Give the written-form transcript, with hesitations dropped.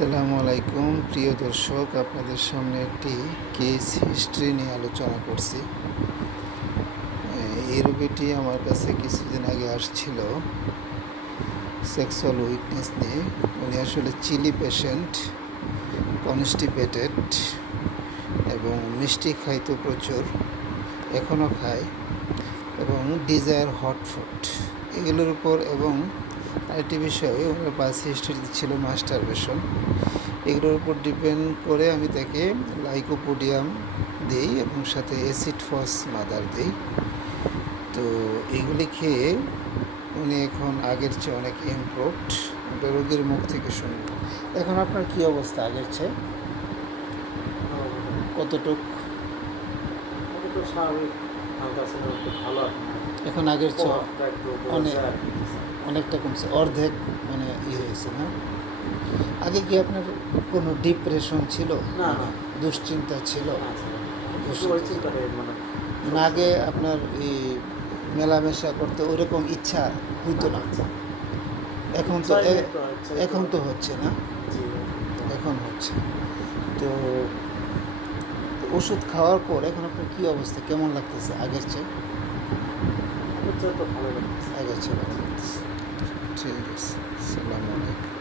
আসসালামু আলাইকুম প্রিয় দর্শক, আপনাদের সামনে একটি কেস হিস্ট্রি নিয়ে আলোচনা করছি। এই রোগীটি আমার কাছে কিছুদিন আগে আসছিল সেক্সুয়াল উইকনেস নিয়ে। উনি আসলে চিলি পেশেন্ট, কনস্টিপেটেড এবং মিষ্টি খাইতো প্রচুর, এখনও খায়, এবং ডিজায়ার হট ফুড এগুলোর উপর। এবং আরেকটি বিষয়, ওনার পাস হিস্ট্রি ছিল মাস্টারবেশন। এগুলোর উপর ডিপেন্ড করে আমি তাকে লাইকোপোডিয়াম দিই এবং সাথে অ্যাসিড ফস মাদার দিই। তো এইগুলি খেয়ে উনি এখন আগের চেয়ে অনেক ইমপ্রুভড। ওটা রোগীর মুখ থেকে শুনব। এখন আপনার কী অবস্থা আগের চেয়ে? কতটুক? স্বাভাবিক, ভালো। এখন আগের চেয়ে অনেকটা কমছে, অর্ধেক মানে হয়েছে না? আগে কি আপনার কোনো ডিপ্রেশন ছিল? না, দুশ্চিন্তা ছিল? মানে আগে আপনার এই মেলামেশা করতে ওইরকম ইচ্ছা হইতো না? এখন তো হচ্ছে না? এখন হচ্ছে। তো ওষুধ খাওয়ার পর এখন আপনার কী অবস্থা, কেমন লাগতেছে আগের চেয়ে? ভালো লাগছে। আগের চেয়ে ভালো লাগতেছে। ঠিক আছে, আসসালামু আলাইকুম।